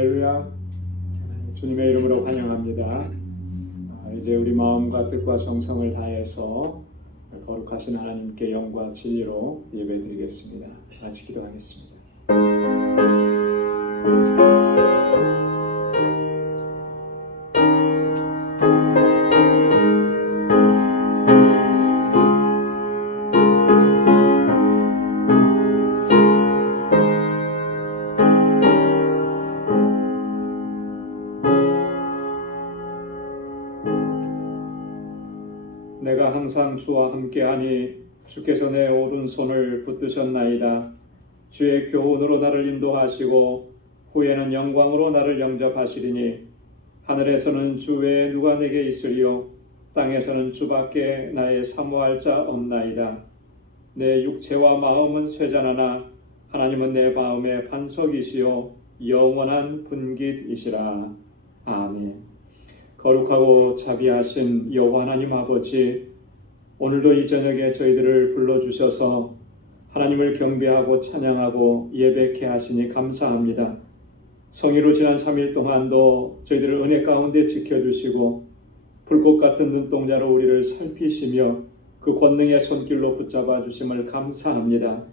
할렐루야. 주님의 이름으로 환영합니다. 이제 우리 마음과 뜻과 정성을 다해서 거룩하신 하나님께 영과 진리로 예배드리겠습니다. 같이 기도하겠습니다. 내가 항상 주와 함께하니 주께서 내 오른손을 붙드셨나이다. 주의 교훈으로 나를 인도하시고 후에는 영광으로 나를 영접하시리니 하늘에서는 주 외에 누가 내게 있으리요 땅에서는 주밖에 나의 사모할 자 없나이다. 내 육체와 마음은 쇠잔하나 하나님은 내 마음의 반석이시요 영원한 분깃이시라. 아멘. 거룩하고 자비하신 여호와 하나님 아버지, 오늘도 이 저녁에 저희들을 불러주셔서 하나님을 경배하고 찬양하고 예배케 하시니 감사합니다. 성일로 지난 3일 동안도 저희들을 은혜 가운데 지켜주시고 불꽃 같은 눈동자로 우리를 살피시며 그 권능의 손길로 붙잡아 주심을 감사합니다.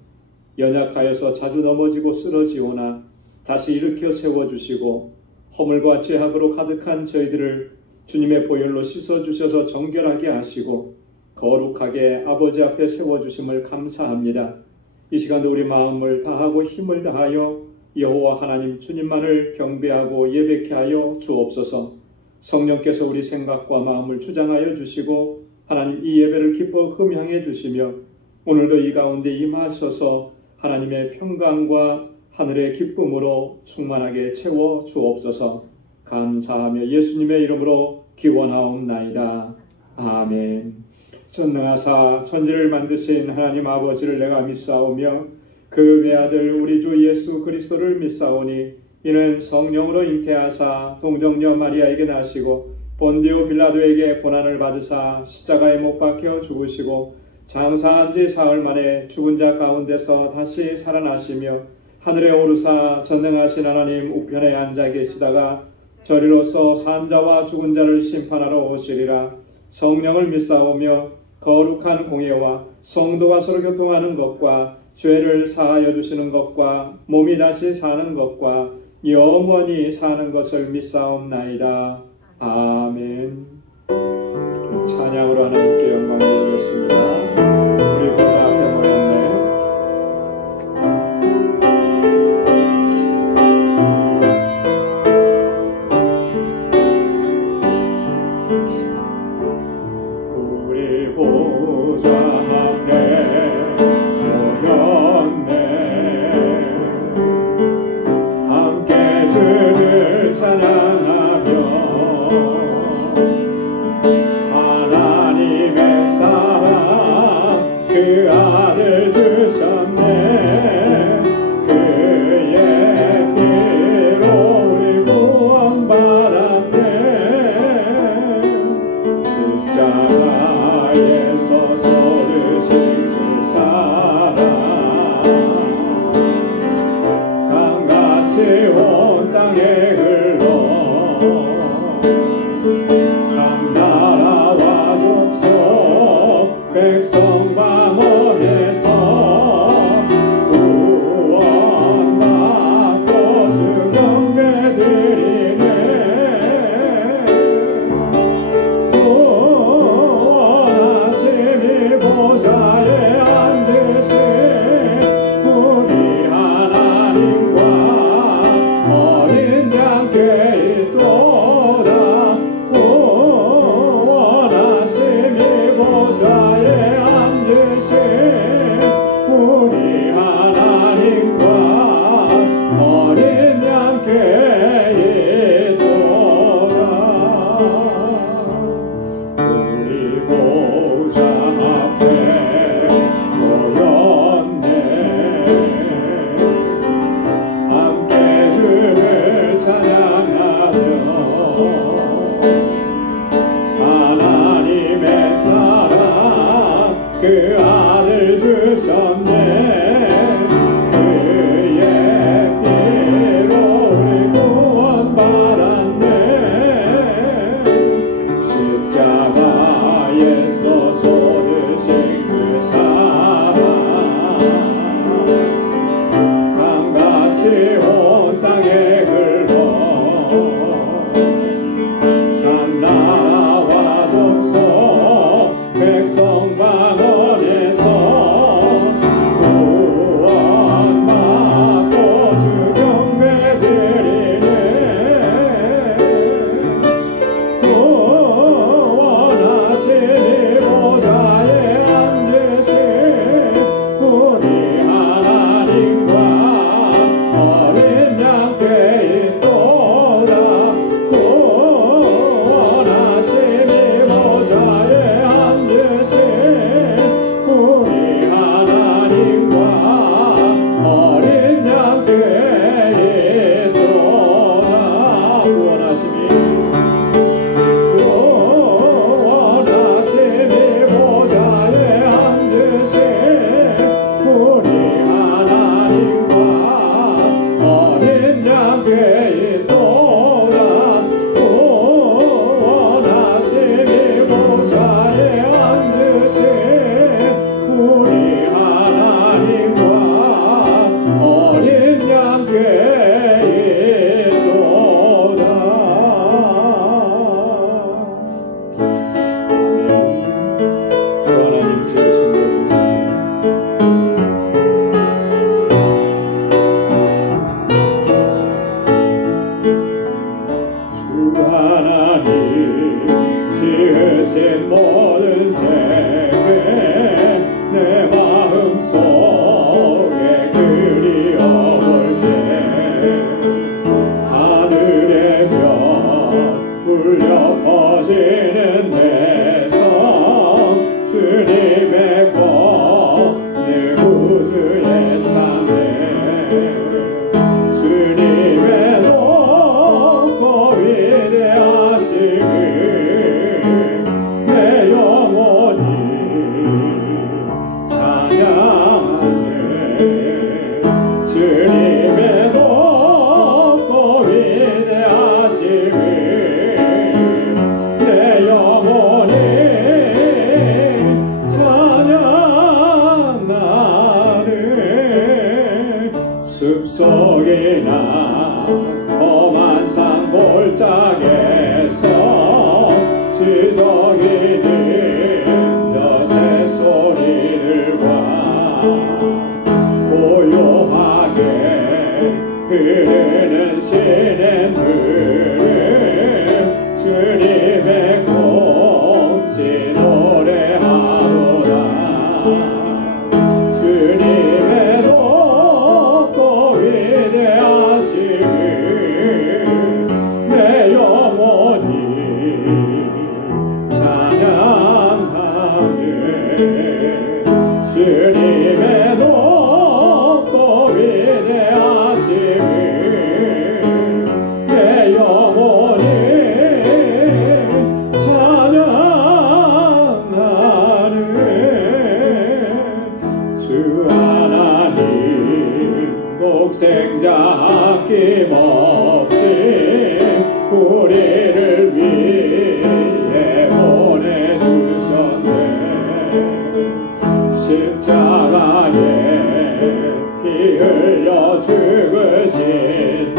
연약하여서 자주 넘어지고 쓰러지오나 다시 일으켜 세워주시고 허물과 죄악으로 가득한 저희들을 주님의 보혈로 씻어주셔서 정결하게 하시고 거룩하게 아버지 앞에 세워주심을 감사합니다. 이 시간도 우리 마음을 다하고 힘을 다하여 여호와 하나님 주님만을 경배하고 예배케 하여 주옵소서. 성령께서 우리 생각과 마음을 주장하여 주시고 하나님 이 예배를 기뻐 흠향해 주시며 오늘도 이 가운데 임하셔서 하나님의 평강과 하늘의 기쁨으로 충만하게 채워 주옵소서. 감사하며 예수님의 이름으로 기원하옵나이다. 아멘. 전능하사 천지를 만드신 하나님 아버지를 내가 믿사오며 그 외아들 우리 주 예수 그리스도를 믿사오니 이는 성령으로 잉태하사 동정녀 마리아에게 나시고 본디오 빌라도에게 고난을 받으사 십자가에 못 박혀 죽으시고 장사한 지 사흘 만에 죽은 자 가운데서 다시 살아나시며 하늘에 오르사 전능하신 하나님 우편에 앉아 계시다가 저리로서 산자와 죽은 자를 심판하러 오시리라. 성령을 믿사오며 거룩한 공예와 성도가 서로 교통하는 것과 죄를 사하여 주시는 것과 몸이 다시 사는 것과 영원히 사는 것을 믿사옵나이다. 아멘. 찬양으로 하나님께 영광 드리겠습니다. 우리 보좌 앞에 모였네. 그 아들 주셨네. 그의 피로 우리 구원 퍼지는 데서 주님의 권능 우주에 찬네 주님의 높고 위대하심을 내 영혼이 찬양하네 주님의 높고 위대하심을 내 영혼이 찬양하네 숲속이나 험한 산 골짜기에서 지저귀는 저 새소리들과 고요하게 흐르는 시냇물을 주님의 공시 노래하노라 주님의 높고 위대하심을 내 영혼이 찬양하네 주님의 높고 위대하심을 내 영혼이 찬양하네 주 하나님 독생자 아낌없이 우리를 위해 보내주셨네 십자가에 피 흘려 죽으신 주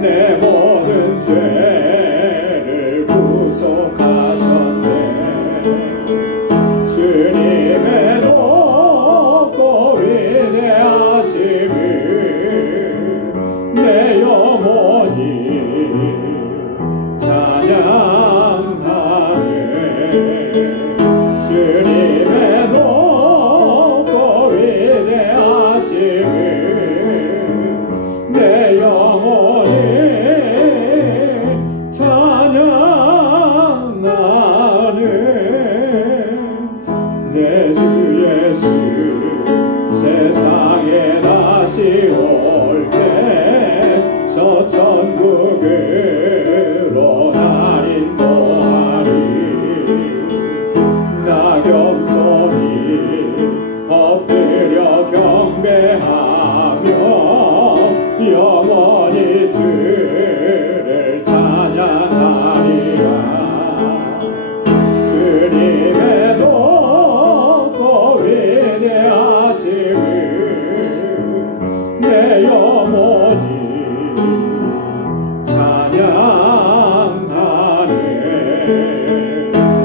내 모든 죄를 구속하셨네 주님의 높고 위대하심을 내 영혼이 찬양하네 주님의 높고 위대하심을 내 영혼이 찬양하네 내 주 예수 세상에 다시 올 때 저 천국으로 날 인도하리 나 겸손히 엎드려 경배하며 영원히 주를 찬양하리라 주님의 높고 위대하심을 내 영혼이 찬양하네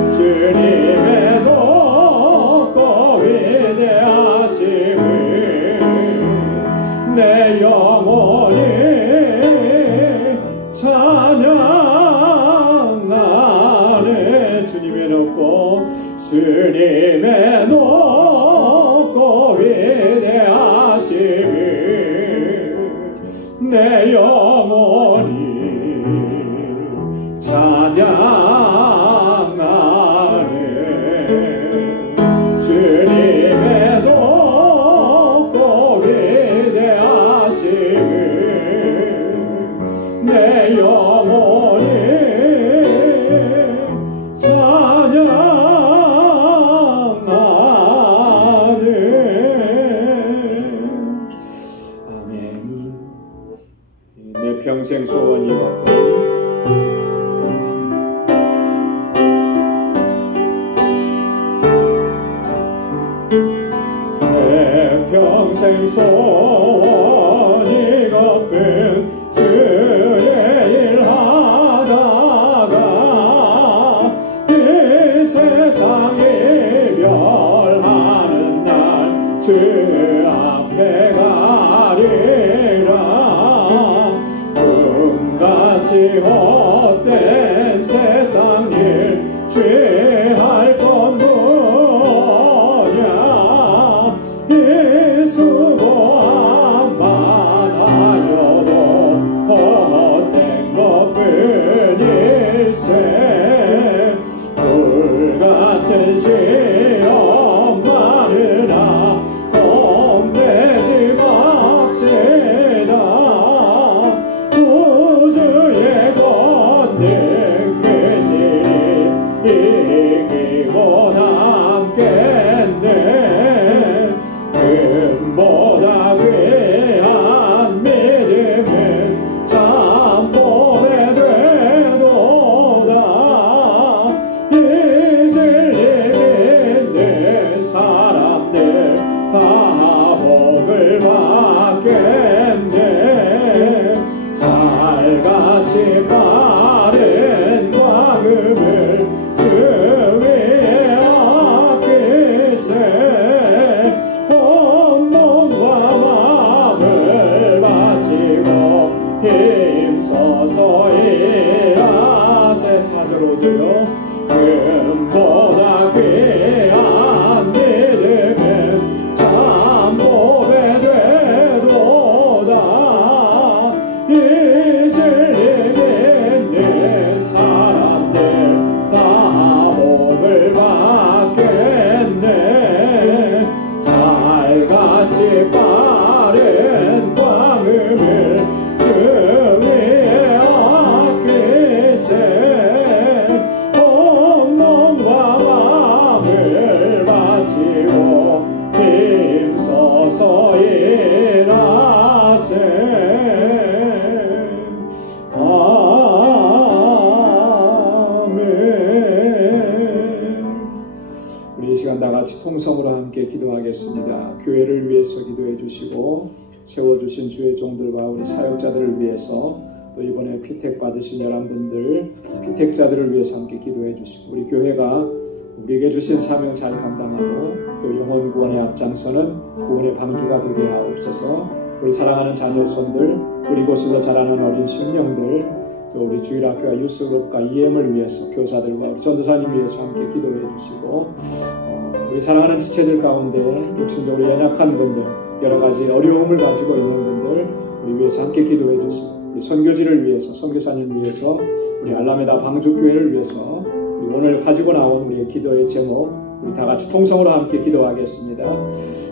주님의 높고 위대하심을 내 영혼이 찬양하네 주님의 높고 위대하심을 내 영혼이 찬양하네 주님의 높고 위대하심을 내 영혼이 찬양하네 아멘 내 평생 소원이었고 평생 소원이 겉은 주의 일하다가 이 세상 이별하는 날 주 앞에 가리라 꿈같이 헛된 세상 일 죄할 건 뭐냐 이 수고함만 하여도 헛된 것뿐일세 글쎄 불같은 시험 많으나 겁내지 맙시다. 구주의 권능 크시니 이기고 남겠네. 금보다 귀한 믿음은 잠복에 되도다. 이 진리 믿는 사람들 다 복을 받겠네. 살같이 빠른 광음을 주 위에 아끼세. 온몸과 마음을 바치고 힘써서 일하세. 4절 5절요. 금보다 귀한 믿음은 잠복에 되도다. 이 진리 믿는 사람들 다 복을 받겠네. 살같이 빠른 광음을 주 위에 아끼세. 온몸과 마음을 바치고 힘써서 일하세. 우리 이 시간 다같이 통성으로 함께 기도하겠습니다. 교회를 위해서 기도해 주시고 세워주신 주의 종들과 우리 사역자들을 위해서, 또 이번에 피택 받으신 여러분들 피택자들을 위해서 함께 기도해 주시고, 우리 교회가 우리에게 주신 사명 잘 감당하고 또 영혼 구원의 앞장서는 구원의 방주가 되게 하옵소서. 우리 사랑하는 자녀손들, 우리 곳에서 자라는 어린 심령들, 또 우리 주일학교와 유스그룹과 EM을 위해서 교사들과 우리 전도사님 위해서 함께 기도해 주시고, 우리 사랑하는 지체들 가운데 육신적으로 연약한 분들, 여러 가지 어려움을 가지고 있는 분들 우리 위해서 함께 기도해 주시고, 우리 선교지를 위해서, 선교사님 위해서, 우리 알라메다 방주교회를 위해서, 우리 오늘 가지고 나온 우리의 기도의 제목 우리 다같이 통성으로 함께 기도하겠습니다.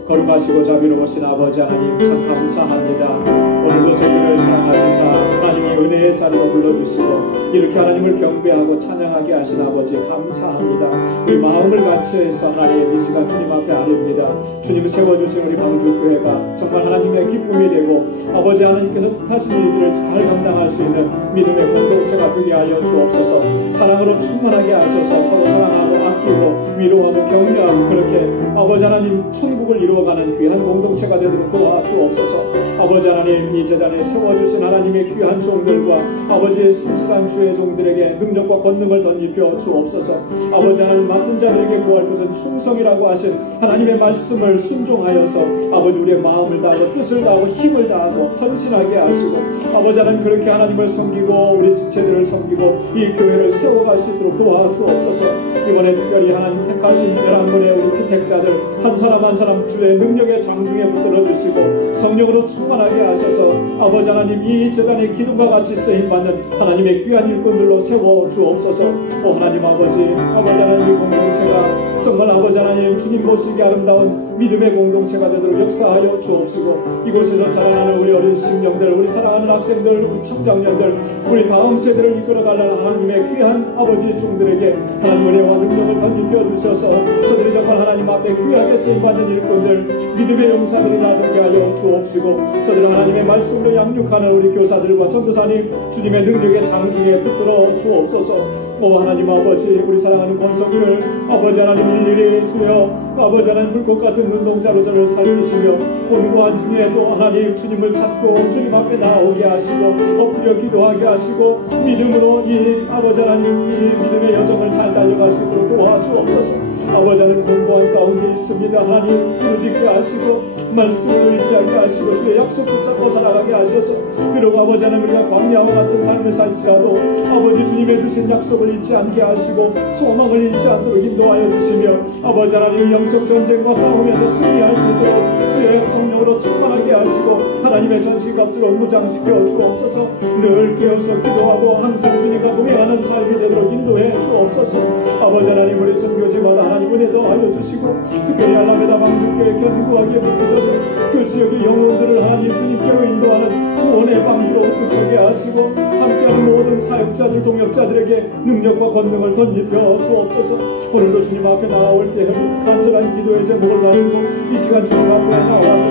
거룩하시고 자비로우신 아버지 하나님, 참 감사합니다. 오늘도 저희를 사랑하시사 하나님이 은혜의 자리로 불러주시고 이렇게 하나님을 경배하고 찬양하게 하신 아버지 감사합니다. 우리 마음을 같이해서 하나님 이 시간 주님 앞에 아뢰옵니다. 주님 세워주신 우리 방주교회가 정말 하나님의 기쁨이 되고 아버지 하나님께서 뜻하신 일들을 잘 감당할 수 있는 믿음의 공동체가 되게 하여 주옵소서. 사랑으로 충만하게 하셔서 서로 사랑하고 아끼고 위로하고 격려하고 그렇게 아버지 하나님 천국을 이루어가는 귀한 공동체가 되도록 도와주옵소서. 아버지 하나님 이 재단에 세워주신 하나님의 귀한 종들과 아버지의 신실한 주의 종들에게 능력과 권능을 덧입혀 주옵소서. 아버지 하나님 맡은 자들에게 구할 것은 충성이라고 하신 하나님의 말씀을 순종하여서 아버지 우리의 마음을 다하고 뜻을 다하고 힘을 다하고 헌신하게 하시고 아버지 하나님 그렇게 하나님을 섬기고 우리 지체들을 섬기고 이 교회를 세워갈 수 있도록 도와주옵소서. 이번에 특별히 하나님 택하신 11분의 우리 피택자들 한 사람 한 사람 주의 능력의 장중에 붙들어 주시고 성령으로 충만하게 하셔서 아버지 하나님 이 재단의 기둥과 같이 쓰임받는 하나님의 귀한 일꾼들로 세워 주옵소서. 오 하나님 아버지 하나님 이 공동체가 정말 아버지 하나님 주님 모시기 아름다운 믿음의 공동체가 되도록 역사하여 주옵시고 이곳에서 자라나는 우리 어린 심령들, 우리 사랑하는 학생들, 우리 청장년들, 우리 다음 세대를 이끌어가려는 하나님의 귀한 아버지의 종들에게 하나님 은혜와 능력을 덧입혀 주셔서 저들이 정말 하나님 앞에 귀하게 쓰임받는 일꾼들, 믿음의 용사들이 나되게 하여 주옵시고 저들은 하나님의 말씀으로 양육하는 우리 교사들과 전도사님 주님의 능력의 장중에 붙들어 주옵소서. 오 하나님 아버지 우리 사랑하는 권성윤을 아버지 하나님 일일이 주여 아버지 하나님 불꽃 같은 눈동자로 저를 살리시며 공고한 중에도 하나님 주님을 찾고 주님 앞에 나오게 하시고 엎드려 기도하게 하시고 믿음으로 이 아버지 하나님 이 믿음의 여정을 잘 달려갈 수 있도록 도와주옵소서. 아버지 하나님 공고한 가운데 있습니다. 하나님 부르짖게 하시고 말씀을 의지하게 하시고 주의 약속 붙잡고 살아가게 하셔서 비록 아버지 하나님 우리가 광야와 같은 삶을 살지라도 아버지 주님의 주신 약속을 잊지 않게 하시고 소망을 잃지 않도록 인도하여 주시며 아버지 하나님 영적 전쟁과 싸움에서 승리할 수 있도록 주의 성령으로 충만하게 하시고 하나님의 전신갑주로 무장시켜 주옵소서. 늘 깨어서 기도하고 항상 주님과 동행하는 삶이 되도록 인도해 주옵소서. 아버지 하나님 우리 선교지마다 하나님 은혜 더하여 주시고 특별히 알라메다 방주교회 견고하게 붙으셔서 그 지역의 영혼들을 하나님 주님께로 인도하는 구원의 방주로 우뚝 서게 하시고 함께하는 모든 사역자들 동역자들에게 능력과 권능을 덧입혀 주옵소서. 오늘도 주님 앞에 나올 때 간절한 기도의 제목을 가지고 이 시간 주님 앞에 나와서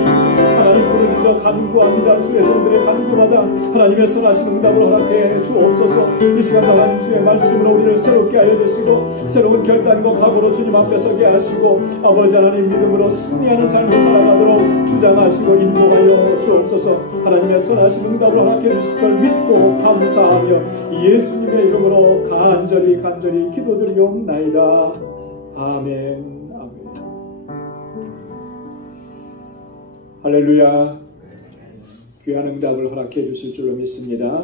하나님 부르짖어 간구합니다. 주의 종들의 간구마다 하나님의 선하신 응답을 허락해 주옵소서. 이 시간도 하나님 주의 말씀으로 우리를 새롭게 하여 주시고 새로운 결단과 각오로 주님 앞에 서게 하시고 아버지 하나님 믿음으로 승리하는 삶을 살아가도록 주장하시고 인도하여 주옵소서. 하나님의 선하신 응답을 허락해 주실 걸 믿고 감사하며 예수님의 이름으로 간절히 기도드리옵나이다. 아멘. 할렐루야. 귀한 응답을 허락해 주실 줄로 믿습니다.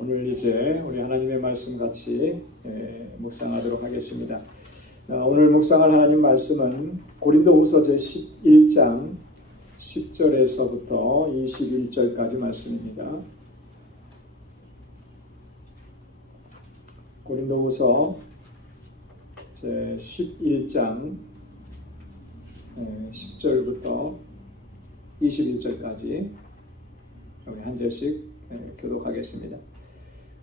오늘 이제 우리 하나님의 말씀 같이 묵상하도록 하겠습니다. 오늘 묵상할 하나님 말씀은 고린도후서 제11장 10절에서부터 21절까지 말씀입니다. 고린도후서 제11장 10절부터 21절까지 우리 한 절씩 교독하겠습니다.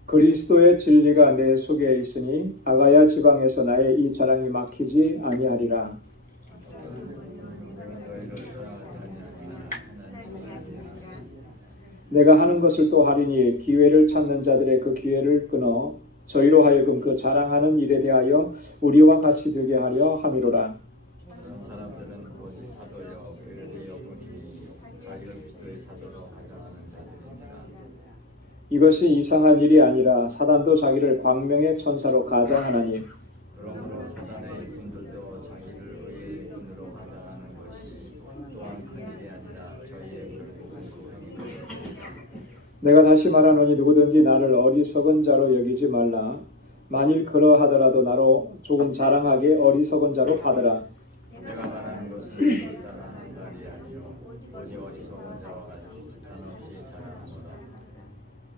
그리스도의 진리가 내 속에 있으니 아가야 지방에서 나의 이 자랑이 막히지 아니하리라. 내가 하는 것을 또 하리니 기회를 찾는 자들의 그 기회를 끊어 저희로 하여금 그 자랑하는 일에 대하여 우리와 같이 되게 하려 함이로라. 이것이 이상한 일이 아니라 사단도 자기를 광명의 천사로 가장하나니 그러므로 사단의 일꾼들도 자기를 의의 분으로 가장하는 것이 또한 큰 일이 아니라 저희의 내가 다시 말하노니 누구든지 나를 어리석은 자로 여기지 말라. 만일 그러하더라도 나로 조금 자랑하게 어리석은 자로 받으라. 내가 말하는 것은 따라하는 말이 아니요 오직 어리석은 자와 같이 한없이 자랑하노라.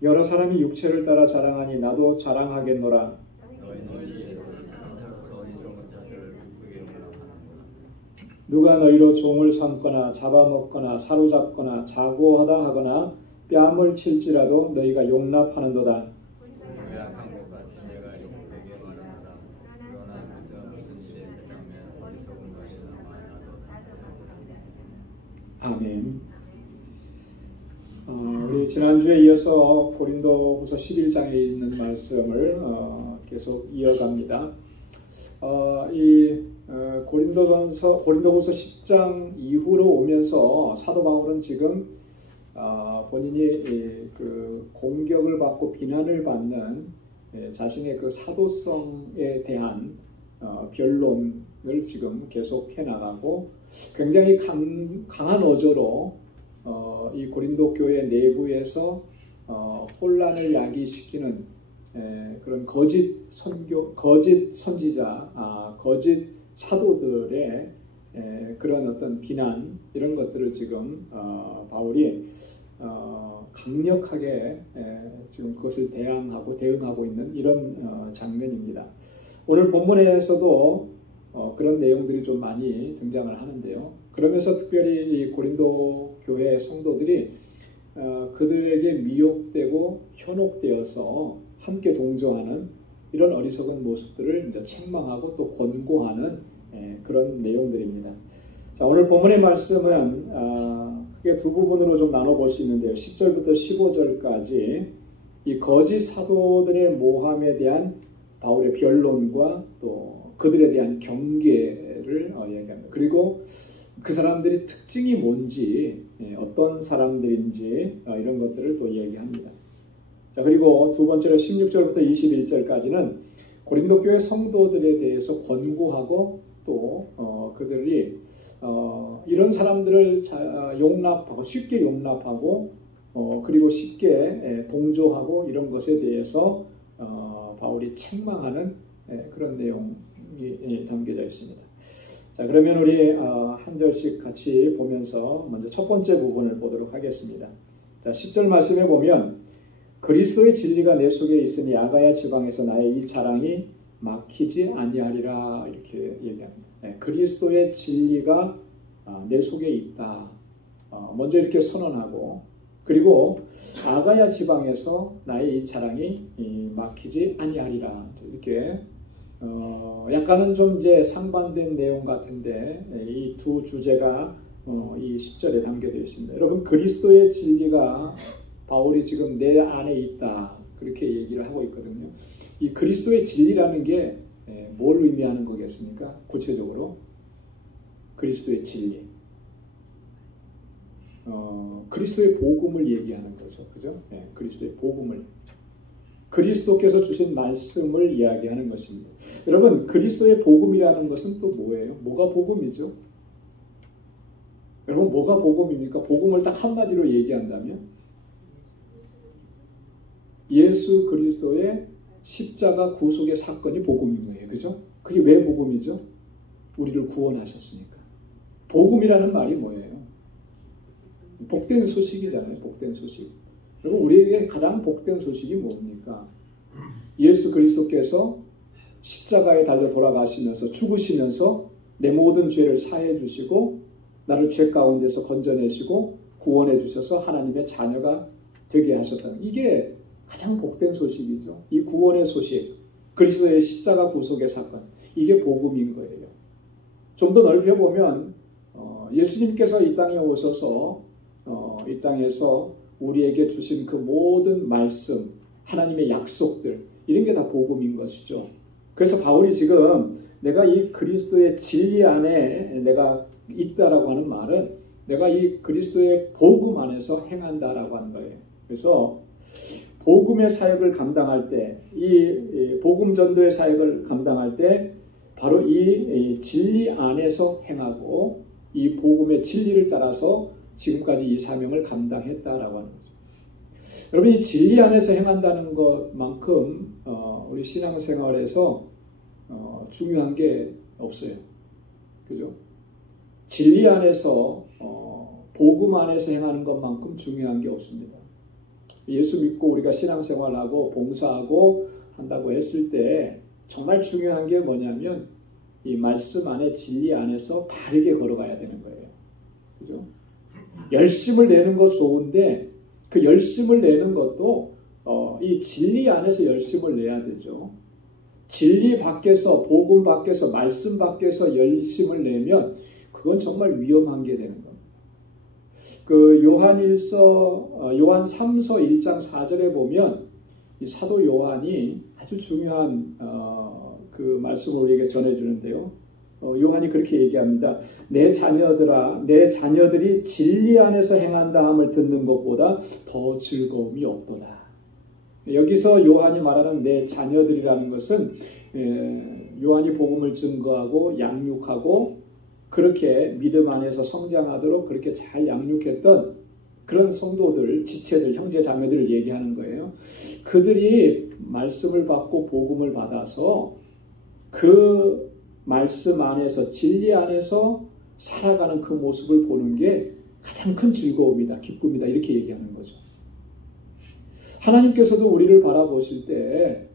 여러 사람이 육체를 따라 자랑하니 나도 자랑하겠노라. 너희는 어리석은 자들을 기쁘게 운명하는구나. 누가 너희로 종을 삼거나 잡아먹거나 사로잡거나 자고하다 하거나 뺨을 칠지라도 너희가 용납하는도다. 약한 것 같이 내가 욕되게 말하노라. 그러나 그가 무슨 일에 해당하면 어리석은 것이나 나도 아멘. 우리 지난주에 이어서 고린도후서 11장에 있는 말씀을 계속 이어갑니다. 고린도후서 10장 이후로 오면서 사도 바울은 지금 본인이 그 공격을 받고 비난을 받는 자신의 그 사도성에 대한 변론을 지금 계속 해나가고 굉장히 강한 어조로 이 고린도 교회 내부에서 혼란을 야기시키는 그런 거짓 선지자, 거짓 사도들의 그런 어떤 비난 이런 것들을 지금 바울이 강력하게 지금 그것을 대응하고 있는 이런 장면입니다. 오늘 본문에서도 그런 내용들이 좀 많이 등장을 하는데요. 그러면서 특별히 이 고린도 교회 성도들이 그들에게 미혹되고 현혹되어서 함께 동조하는 이런 어리석은 모습들을 이제 책망하고 또 권고하는 그런 내용들입니다. 자, 오늘 본문의 말씀은 크게 두 부분으로 좀 나눠볼 수 있는데요. 10절부터 15절까지 이 거짓 사도들의 모함에 대한 바울의 변론과 또 그들에 대한 경계를 이야기합니다. 그리고 그 사람들이 특징이 뭔지, 어떤 사람들인지 이런 것들을 또 이야기합니다. 자, 그리고 두 번째로 16절부터 21절까지는 고린도 교회 성도들에 대해서 권고하고 또 그들이 이런 사람들을 용납하고 쉽게 용납하고 그리고 쉽게 동조하고 이런 것에 대해서 바울이 책망하는 그런 내용이 담겨져 있습니다. 자, 그러면 우리 한 절씩 같이 보면서 먼저 첫 번째 부분을 보도록 하겠습니다. 자, 10절 말씀에 보면 그리스도의 진리가 내 속에 있으니 아가야 지방에서 나의 이 자랑이 막히지 아니하리라 이렇게 얘기합니다. 그리스도의 진리가 내 속에 있다. 먼저 이렇게 선언하고 그리고 아가야 지방에서 나의 이 자랑이 막히지 아니하리라 이렇게 약간은 좀 이제 상반된 내용 같은데 이 두 주제가 이 10절에 담겨져 있습니다. 여러분 그리스도의 진리가 바울이 지금 내 안에 있다 그렇게 얘기를 하고 있거든요. 이 그리스도의 진리라는 게 뭘 의미하는 거겠습니까? 구체적으로 그리스도의 진리, 그리스도의 복음을 얘기하는 거죠, 그죠? 그리스도의 복음을 그리스도께서 주신 말씀을 이야기하는 것입니다. 여러분 그리스도의 복음이라는 것은 또 뭐예요? 뭐가 복음이죠? 여러분 뭐가 복음입니까? 복음을 딱 한마디로 얘기한다면 예수 그리스도의 십자가 구속의 사건이 복음인 거예요. 그죠? 그게 왜 복음이죠? 우리를 구원하셨으니까. 복음이라는 말이 뭐예요? 복된 소식이잖아요. 복된 소식. 여러분 우리에게 가장 복된 소식이 뭡니까? 예수 그리스도께서 십자가에 달려 돌아가시면서 죽으시면서 내 모든 죄를 사해 주시고 나를 죄 가운데서 건져내시고 구원해 주셔서 하나님의 자녀가 되게 하셨다. 이게 가장 복된 소식이죠. 이 구원의 소식, 그리스도의 십자가 구속의 사건, 이게 복음인 거예요. 좀 더 넓혀보면 예수님께서 이 땅에 오셔서 이 땅에서 우리에게 주신 그 모든 말씀, 하나님의 약속들, 이런 게 다 복음인 것이죠. 그래서 바울이 지금 내가 이 그리스도의 진리 안에 내가 있다라고 하는 말은 내가 이 그리스도의 복음 안에서 행한다라고 하는 거예요. 그래서 복음의 사역을 감당할 때, 이 복음 전도의 사역을 감당할 때 바로 이 진리 안에서 행하고 이 복음의 진리를 따라서 지금까지 이 사명을 감당했다라고 하는 거죠. 여러분 이 진리 안에서 행한다는 것만큼 우리 신앙생활에서 중요한 게 없어요. 그죠? 진리 안에서 복음 안에서 행하는 것만큼 중요한 게 없습니다. 예수 믿고 우리가 신앙생활하고 봉사하고 한다고 했을 때 정말 중요한 게 뭐냐면 이 말씀 안에 진리 안에서 바르게 걸어가야 되는 거예요. 그죠? 열심을 내는 거 좋은데 그 열심을 내는 것도 이 진리 안에서 열심을 내야 되죠. 진리 밖에서 복음 밖에서 말씀 밖에서 열심을 내면 그건 정말 위험한 게 되는 겁니다. 그 요한 3서 1장 4절에 보면 이 사도 요한이 아주 중요한 그 말씀을 우리에게 전해주는데요. 요한이 그렇게 얘기합니다. 내 자녀들아, 내 자녀들이 진리 안에서 행한다 함을 듣는 것보다 더 즐거움이 없도다. 여기서 요한이 말하는 내 자녀들이라는 것은 요한이 복음을 증거하고 양육하고 그렇게 믿음 안에서 성장하도록 그렇게 잘 양육했던 그런 성도들, 지체들, 형제 자매들을 얘기하는 거예요. 그들이 말씀을 받고 복음을 받아서 그 말씀 안에서 진리 안에서 살아가는 그 모습을 보는 게 가장 큰 즐거움이다, 기쁨이다 이렇게 얘기하는 거죠. 하나님께서도 우리를 바라보실 때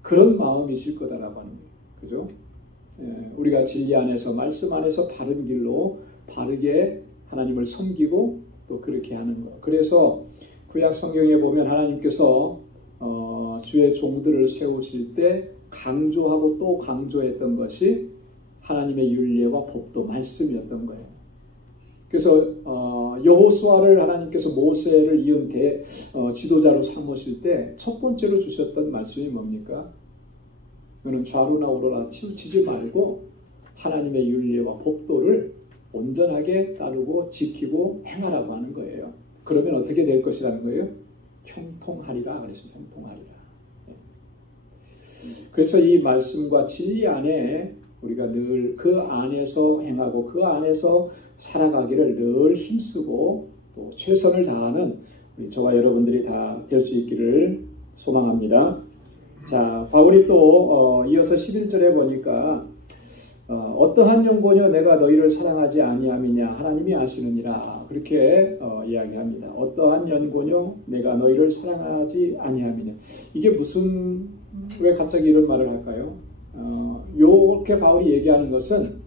그런 마음이실 거다라고 하는 거예요. 그죠? 우리가 진리 안에서 말씀 안에서 바른 길로 바르게 하나님을 섬기고 또 그렇게 하는 것. 그래서 구약 성경에 보면 하나님께서 주의 종들을 세우실 때 강조하고 또 강조했던 것이 하나님의 율례와 법도 말씀이었던 거예요. 그래서 여호수아를 하나님께서 모세를 이은 지도자로 삼으실 때 첫 번째로 주셨던 말씀이 뭡니까? 너는 좌로나 우로나 치우치지 말고 하나님의 율례와 법도를 온전하게 따르고 지키고 행하라고 하는 거예요. 그러면 어떻게 될 것이라는 거예요? 형통하리라 그랬습니다. 형통하리라. 그래서 이 말씀과 진리 안에 우리가 늘 그 안에서 행하고 그 안에서 살아가기를 늘 힘쓰고 또 최선을 다하는 저와 여러분들이 다 될 수 있기를 소망합니다. 자, 바울이 또 이어서 11절에 보니까 어떠한 연고냐 내가 너희를 사랑하지 아니함이냐 하나님이 아시느니라 그렇게 이야기합니다. 어떠한 연고냐 내가 너희를 사랑하지 아니함이냐. 이게 무슨 왜 갑자기 이런 말을 할까요? 요렇게 바울이 얘기하는 것은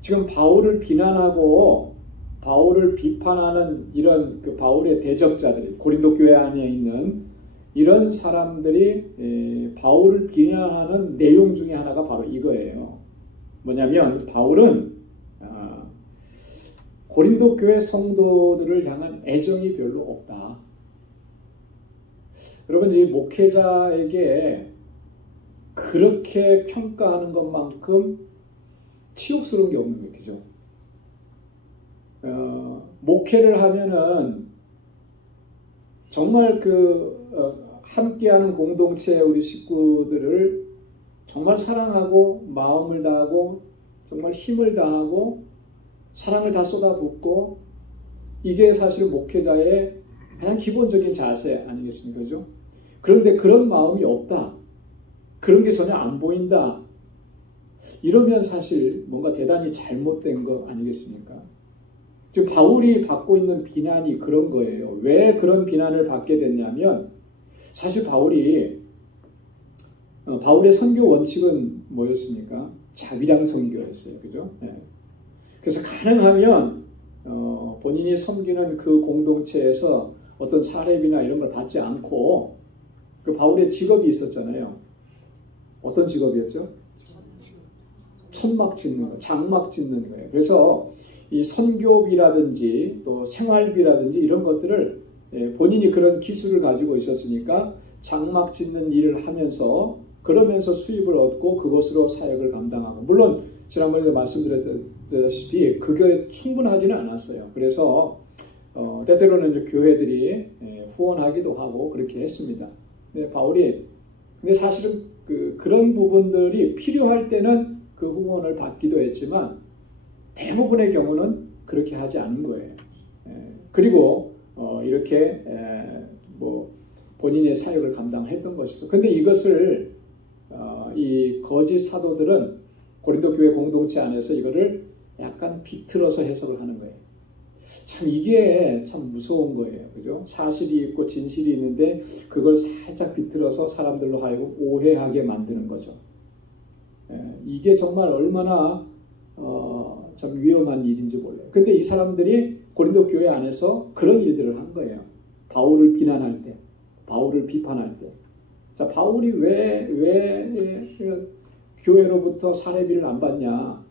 지금 바울을 비난하고 바울을 비판하는 이런 그 바울의 대적자들이 고린도 교회 안에 있는 이런 사람들이 바울을 비난하는 내용 중에 하나가 바로 이거예요. 뭐냐면 바울은 고린도 교회 성도들을 향한 애정이 별로 없다. 여러분 이 목회자에게 그렇게 평가하는 것만큼 치욕스러운 게 없는 거예요. 그죠? 목회를 하면은 정말 함께하는 공동체 우리 식구들을 정말 사랑하고 마음을 다하고 정말 힘을 다하고 사랑을 다 쏟아붓고 이게 사실 목회자의 가장 기본적인 자세 아니겠습니까? 그죠? 그런데 그런 마음이 없다. 그런 게 전혀 안 보인다. 이러면 사실 뭔가 대단히 잘못된 거 아니겠습니까? 지금 바울이 받고 있는 비난이 그런 거예요. 왜 그런 비난을 받게 됐냐면 사실 바울의 선교 원칙은 뭐였습니까? 자비랑 선교였어요. 그죠? 네. 그래서 가능하면 본인이 섬기는 그 공동체에서 어떤 사례비나 이런 걸 받지 않고 그 바울의 직업이 있었잖아요. 어떤 직업이었죠? 천막 짓는 거, 장막 짓는 거예요. 그래서 이 선교비라든지 또 생활비라든지 이런 것들을 본인이 그런 기술을 가지고 있었으니까 장막 짓는 일을 하면서 그러면서 수입을 얻고 그것으로 사역을 감당하고 물론 지난번에 말씀드렸다시피 그게 충분하지는 않았어요. 그래서 때때로는 이제 교회들이 후원하기도 하고 그렇게 했습니다. 근데 사실은 그런 부분들이 필요할 때는 그 후원을 받기도 했지만 대부분의 경우는 그렇게 하지 않은 거예요. 그리고 이렇게 본인의 사역을 감당했던 것이죠. 근데 이것을 이 거짓 사도들은 고린도 교회 공동체 안에서 이거를 약간 비틀어서 해석을 하는 거예요. 참 이게 참 무서운 거예요. 그죠? 사실이 있고 진실이 있는데 그걸 살짝 비틀어서 사람들로 하여금 오해하게 만드는 거죠. 이게 정말 얼마나 참 위험한 일인지 몰라요. 근데 이 사람들이 고린도 교회 안에서 그런 일들을 한 거예요. 바울을 비난할 때, 바울을 비판할 때. 자, 바울이 왜 교회로부터 사례비를 안 받냐?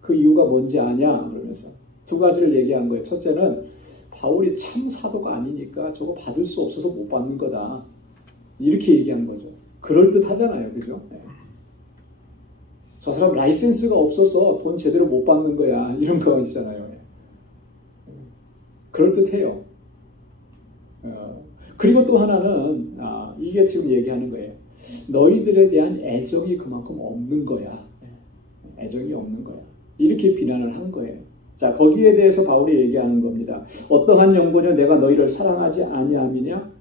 그 이유가 뭔지 아냐? 그러면서 두 가지를 얘기한 거예요. 첫째는 바울이 참 사도가 아니니까 저거 받을 수 없어서 못 받는 거다. 이렇게 얘기한 거죠. 그럴듯하잖아요. 그죠? 저 사람 라이센스가 없어서 돈 제대로 못 받는 거야. 이런 거 있잖아요. 그럴듯해요. 그리고 또 하나는 이게 지금 얘기하는 거예요. 너희들에 대한 애정이 그만큼 없는 거야. 애정이 없는 거야. 이렇게 비난을 한 거예요. 자, 거기에 대해서 바울이 얘기하는 겁니다. 어떠한 연고냐 내가 너희를 사랑하지 아니함이냐?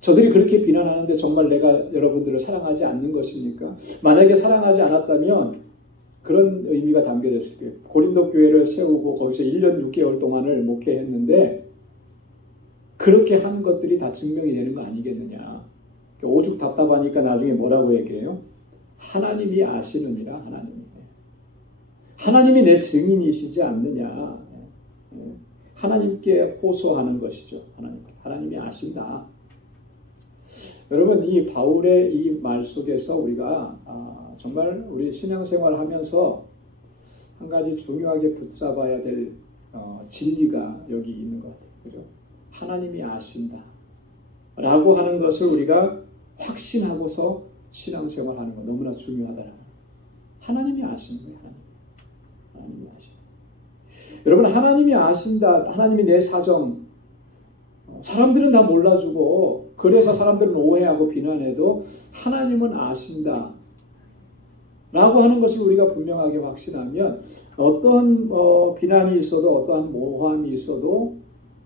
저들이 그렇게 비난하는데 정말 내가 여러분들을 사랑하지 않는 것입니까? 만약에 사랑하지 않았다면 그런 의미가 담겨졌을 거예요. 고린도 교회를 세우고 거기서 1년 6개월 동안을 목회했는데 그렇게 한 것들이 다 증명이 되는 거 아니겠느냐. 오죽 답답하니까 나중에 뭐라고 얘기해요? 하나님이 아시느니라. 하나님이 내 증인이시지 않느냐. 하나님께 호소하는 것이죠. 하나님이 아신다. 여러분 이 바울의 이 말 속에서 우리가 정말 우리 신앙생활 하면서 한 가지 중요하게 붙잡아야 될 진리가 여기 있는 것 같아요. 그죠? 하나님이 아신다 라고 하는 것을 우리가 확신하고서 신앙생활 하는 거 너무나 중요하다. 하나님이 아시는 거예요. 하나님이 아신다. 여러분 하나님이 아신다. 하나님이 내 사정 사람들은 다 몰라주고 그래서 사람들은 오해하고 비난해도 하나님은 아신다 라고 하는 것을 우리가 분명하게 확신하면 어떠한 비난이 있어도 어떠한 모함이 있어도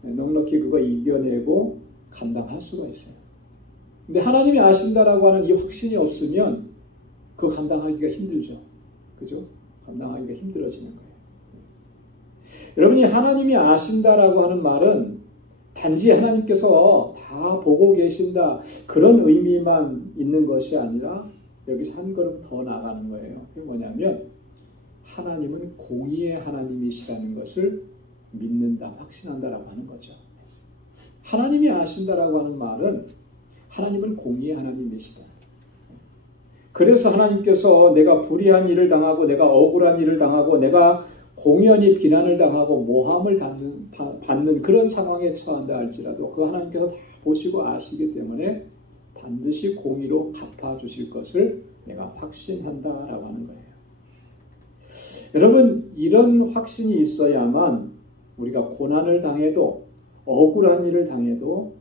넉넉히 그거 이겨내고 감당할 수가 있어요. 근데 하나님이 아신다라고 하는 이 확신이 없으면 그거 감당하기가 힘들죠. 그죠? 감당하기가 힘들어지는 거예요. 여러분이 하나님이 아신다라고 하는 말은 단지 하나님께서 다 보고 계신다 그런 의미만 있는 것이 아니라 여기서 한 걸음 더 나가는 거예요. 그게 뭐냐면 하나님은 공의의 하나님이시라는 것을 믿는다, 확신한다라고 하는 거죠. 하나님이 아신다라고 하는 말은 하나님은 공의의 하나님이시다. 그래서 하나님께서 내가 불의한 일을 당하고 내가 억울한 일을 당하고 내가 공연히 비난을 당하고 모함을 받는 그런 상황에 처한다 할지라도 그 하나님께서 다 보시고 아시기 때문에 반드시 공의로 갚아주실 것을 내가 확신한다라고 하는 거예요. 여러분, 이런 확신이 있어야만 우리가 고난을 당해도 억울한 일을 당해도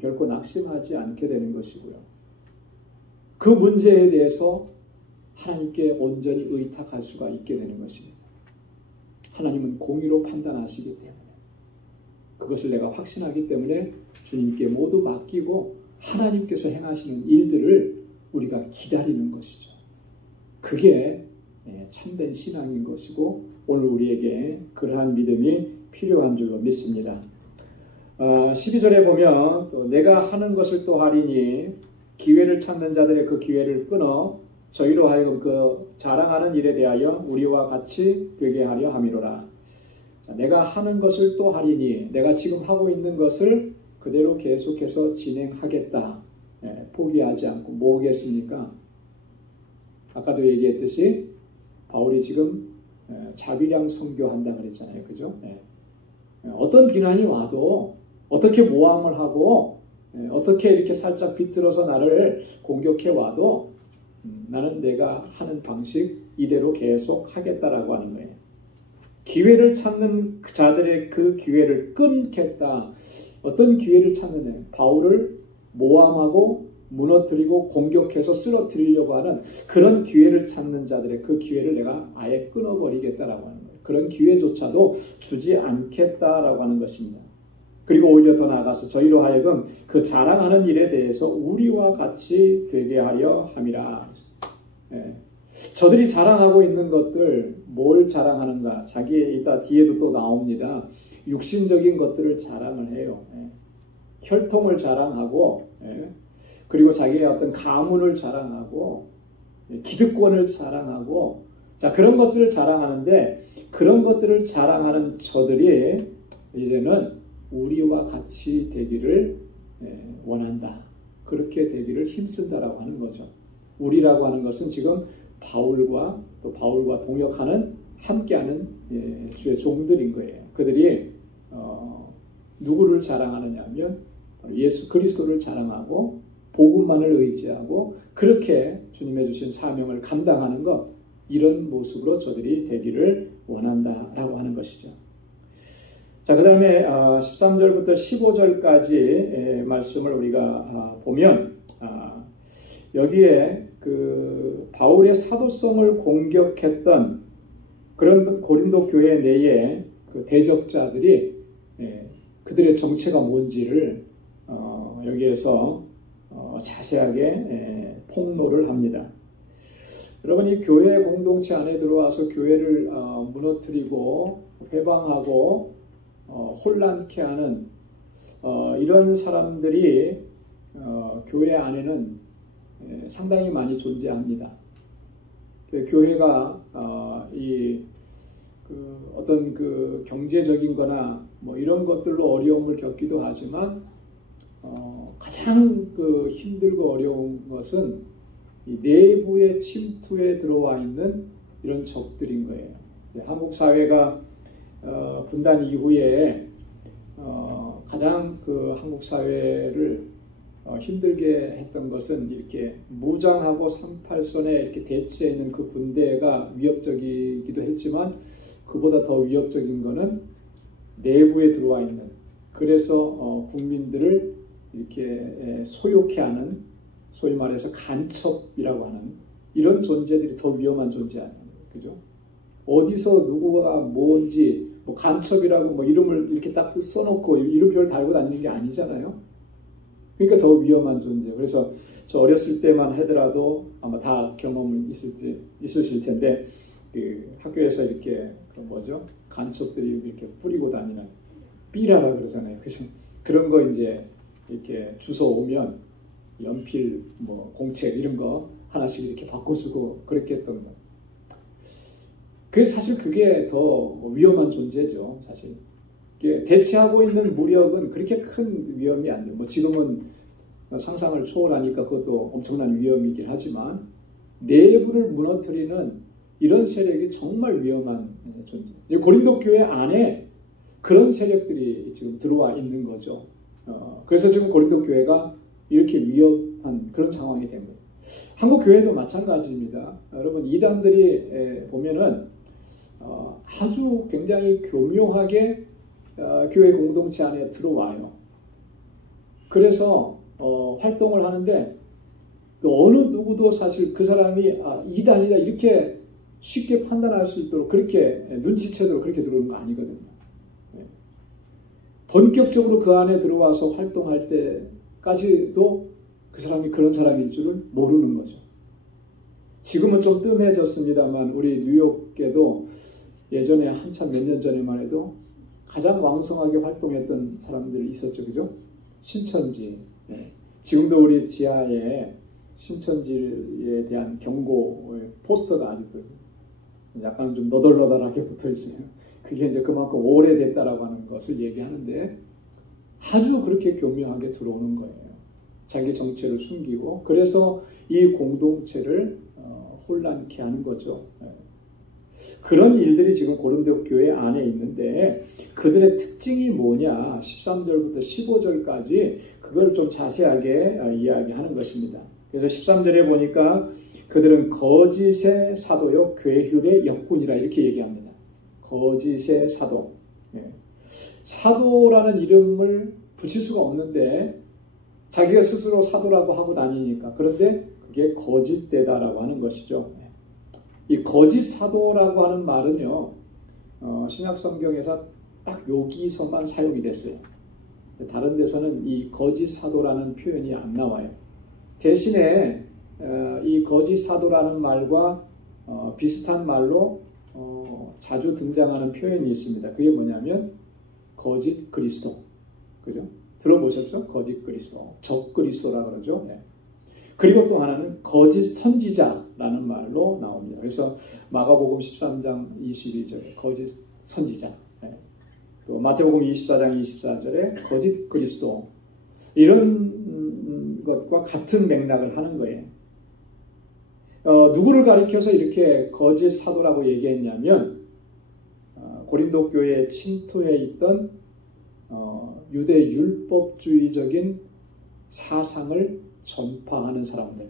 결코 낙심하지 않게 되는 것이고요. 그 문제에 대해서 하나님께 온전히 의탁할 수가 있게 되는 것입니다. 하나님은 공의로 판단하시기 때문에 그것을 내가 확신하기 때문에 주님께 모두 맡기고 하나님께서 행하시는 일들을 우리가 기다리는 것이죠. 그게 참된 신앙인 것이고 오늘 우리에게 그러한 믿음이 필요한 줄로 믿습니다. 12절에 보면 또 내가 하는 것을 또 하리니 기회를 찾는 자들의 그 기회를 끊어 저희로 하여금 그 자랑하는 일에 대하여 우리와 같이 되게 하려 함이로라. 내가 하는 것을 또 하리니 내가 지금 하고 있는 것을 그대로 계속해서 진행하겠다. 포기하지 않고 뭐겠습니까? 아까도 얘기했듯이 바울이 지금 자비량 선교한다 그랬잖아요. 그죠? 어떤 비난이 와도 어떻게 모함을 하고 어떻게 이렇게 살짝 비틀어서 나를 공격해 와도 나는 내가 하는 방식 이대로 계속 하겠다라고 하는 거예요. 기회를 찾는 자들의 그 기회를 끊겠다. 어떤 기회를 찾느냐? 바울을 모함하고 무너뜨리고 공격해서 쓰러뜨리려고 하는 그런 기회를 찾는 자들의 그 기회를 내가 아예 끊어버리겠다라고 하는 거예요. 그런 기회조차도 주지 않겠다라고 하는 것입니다. 그리고 오히려 더 나아가서 저희로 하여금 그 자랑하는 일에 대해서 우리와 같이 되게 하려 함이라. 저들이 자랑하고 있는 것들 뭘 자랑하는가? 자기의 이따 뒤에도 또 나옵니다. 육신적인 것들을 자랑을 해요. 혈통을 자랑하고 그리고 자기의 어떤 가문을 자랑하고 기득권을 자랑하고 자 그런 것들을 자랑하는데 그런 것들을 자랑하는 저들이 이제는 우리와 같이 되기를 원한다. 그렇게 되기를 힘쓴다라고 하는 거죠. 우리라고 하는 것은 지금 바울과 또 바울과 동역하는 함께하는 주의 종들인 거예요. 그들이 누구를 자랑하느냐 하면 예수 그리스도를 자랑하고 복음만을 의지하고 그렇게 주님의 주신 사명을 감당하는 것 이런 모습으로 저들이 되기를 원한다라고 하는 것이죠. 자, 그 다음에 13절부터 15절까지 말씀을 우리가 보면 여기에 그 바울의 사도성을 공격했던 그런 고린도 교회 내에 그 대적자들이 그들의 정체가 뭔지를 여기에서 자세하게 폭로를 합니다. 여러분 이 교회 공동체 안에 들어와서 교회를 무너뜨리고 회방하고 혼란케 하는 이런 사람들이 교회 안에는 상당히 많이 존재합니다. 교회가 어떤 그 경제적인 거나 뭐 이런 것들로 어려움을 겪기도 하지만 가장 그 힘들고 어려운 것은 이 내부의 침투에 들어와 있는 이런 적들인 거예요. 한국 사회가 분단 이후에 가장 그 한국 사회를 힘들게 했던 것은 이렇게 무장하고 38선에 이렇게 대치해 있는 그 군대가 위협적이기도 했지만 그보다 더 위협적인 것은 내부에 들어와 있는 그래서 국민들을 이렇게 소욕해 하는, 소위 말해서 간첩이라고 하는 이런 존재들이 더 위험한 존재 아니에요. 그죠? 어디서 누구가 뭔지 뭐 간첩이라고 뭐 이름을 이렇게 딱 써놓고 이름표를 달고 다니는 게 아니잖아요. 그러니까 더 위험한 존재. 그래서 저 어렸을 때만 하더라도 아마 다 경험이 있으실 텐데 그 학교에서 이렇게 그 뭐죠? 간첩들이 이렇게 뿌리고 다니는 삐라라 그러잖아요. 그죠? 그런 거 이제 이렇게 주워 오면 연필, 뭐 공책 이런 거 하나씩 이렇게 바꿔주고 그렇게 했던 거. 사실 그게 더 위험한 존재죠. 사실 대체하고 있는 무력은 그렇게 큰 위험이 안 돼요. 뭐 지금은 상상을 초월하니까 그것도 엄청난 위험이긴 하지만 내부를 무너뜨리는 이런 세력이 정말 위험한 존재. 고린도 교회 안에 그런 세력들이 지금 들어와 있는 거죠. 그래서 지금 고린도 교회가 이렇게 위험한 그런 상황이 된 거예요. 한국 교회도 마찬가지입니다. 여러분 이단들이 보면은 아주 굉장히 교묘하게 교회 공동체 안에 들어와요. 그래서 활동을 하는데 어느 누구도 사실 그 사람이 이단이다 이렇게 쉽게 판단할 수 있도록 그렇게 눈치채도록 그렇게 들어오는 거 아니거든요. 본격적으로 그 안에 들어와서 활동할 때까지도 그 사람이 그런 사람인 줄을 모르는 거죠. 지금은 좀 뜸해졌습니다만 우리 뉴욕에도 예전에 한참 몇 년 전에만 해도 가장 왕성하게 활동했던 사람들이 있었죠. 그죠? 신천지. 지금도 우리 지하에 신천지에 대한 경고 포스터가 아직도 약간 좀 너덜너덜하게 붙어 있어요. 그게 이제 그만큼 오래됐다라고 하는 것을 얘기하는데 아주 그렇게 교묘하게 들어오는 거예요. 자기 정체를 숨기고 그래서 이 공동체를 혼란케 하는 거죠. 그런 일들이 지금 고린도 교회 안에 있는데 그들의 특징이 뭐냐 13절부터 15절까지 그걸 좀 자세하게 이야기하는 것입니다. 그래서 13절에 보니까 그들은 거짓의 사도요 괴휼의 역군이라 이렇게 얘기합니다. 거짓의 사도. 사도라는 이름을 붙일 수가 없는데 자기가 스스로 사도라고 하고 다니니까 그런데 그게 거짓되다라고 하는 것이죠. 이 거짓 사도라고 하는 말은요 신약 성경에서 딱 여기서만 사용이 됐어요. 다른 데서는 이 거짓 사도라는 표현이 안 나와요. 대신에 이 거짓 사도라는 말과 비슷한 말로 자주 등장하는 표현이 있습니다. 그게 뭐냐면 거짓 그리스도. 그죠? 들어보셨죠? 거짓 그리스도. 적 그리스도라 그러죠. 네. 그리고 또 하나는 거짓 선지자라는 말로 나옵니다. 그래서 마가복음 13장 22절에 거짓 선지자. 네. 또 마태복음 24장 24절에 거짓 그리스도. 이런 것과 같은 맥락을 하는 거예요. 누구를 가리켜서 이렇게 거짓 사도라고 얘기했냐면 고린도 교회에 침투해 있던 유대 율법주의적인 사상을 전파하는 사람들,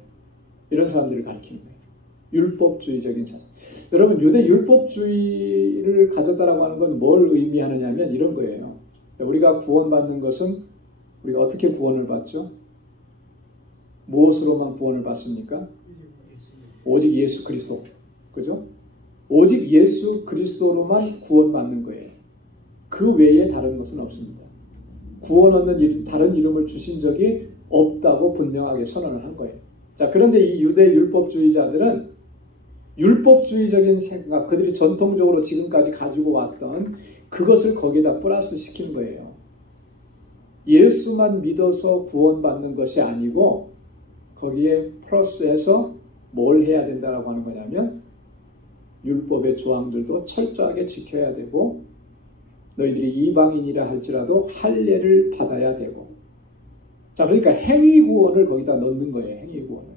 이런 사람들을 가리키는 거예요. 율법주의적인 사상. 여러분 유대 율법주의를 가졌다라고 하는 건 뭘 의미하느냐면 이런 거예요. 우리가 구원받는 것은 우리가 어떻게 구원을 받죠? 무엇으로만 구원을 받습니까? 오직 예수 그리스도. 그죠? 오직 예수 그리스도로만 구원받는 거예요. 그 외에 다른 것은 없습니다. 구원 얻는 다른 이름을 주신 적이 없다고 분명하게 선언을 한 거예요. 자, 그런데 이 유대 율법주의자들은 율법주의적인 생각, 그들이 전통적으로 지금까지 가지고 왔던 그것을 거기다 플러스 시킨 거예요. 예수만 믿어서 구원받는 것이 아니고 거기에 플러스해서 뭘 해야 된다라고 하는 거냐면 율법의 조항들도 철저하게 지켜야 되고 너희들이 이방인이라 할지라도 할례를 받아야 되고 자 그러니까 행위 구원을 거기다 넣는 거예요. 행위 구원을.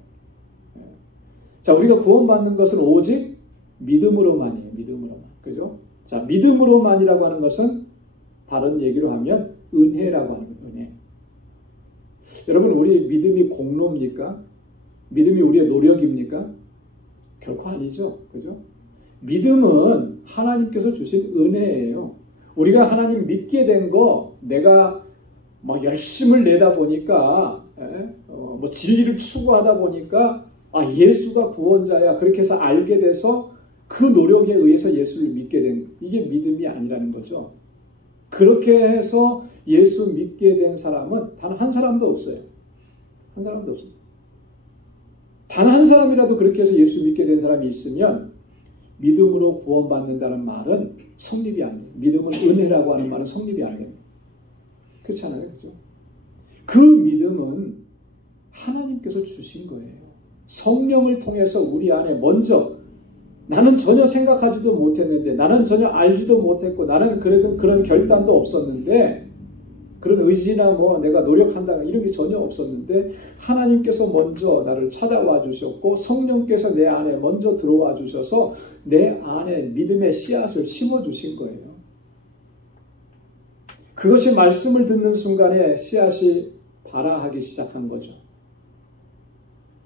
자 우리가 구원받는 것은 오직 믿음으로만이에요. 믿음으로만. 그죠? 자 믿음으로만이라고 하는 것은 다른 얘기로 하면 은혜라고 하는 거예요. 은혜. 여러분 우리 믿음이 공로입니까? 믿음이 우리의 노력입니까? 결코 아니죠. 그죠? 믿음은 하나님께서 주신 은혜예요. 우리가 하나님 믿게 된 거 내가 막 열심을 내다 보니까 뭐 진리를 추구하다 보니까 예수가 구원자야 그렇게 해서 알게 돼서 그 노력에 의해서 예수를 믿게 된 이게 믿음이 아니라는 거죠. 그렇게 해서 예수 믿게 된 사람은 단 한 사람도 없어요. 한 사람도 없어요. 단 한 사람이라도 그렇게 해서 예수 믿게 된 사람이 있으면 믿음으로 구원받는다는 말은 성립이 안 돼요. 믿음은 은혜라고 하는 말은 성립이 안 돼요. 그렇잖아요. 그렇죠? 그 믿음은 하나님께서 주신 거예요. 성령을 통해서 우리 안에 먼저 나는 전혀 생각하지도 못했는데 나는 전혀 알지도 못했고 나는 그런 결단도 없었는데 그런 의지나 뭐 내가 노력한다 이런 게 전혀 없었는데 하나님께서 먼저 나를 찾아와 주셨고 성령께서 내 안에 먼저 들어와 주셔서 내 안에 믿음의 씨앗을 심어 주신 거예요. 그것이 말씀을 듣는 순간에 씨앗이 발아하기 시작한 거죠.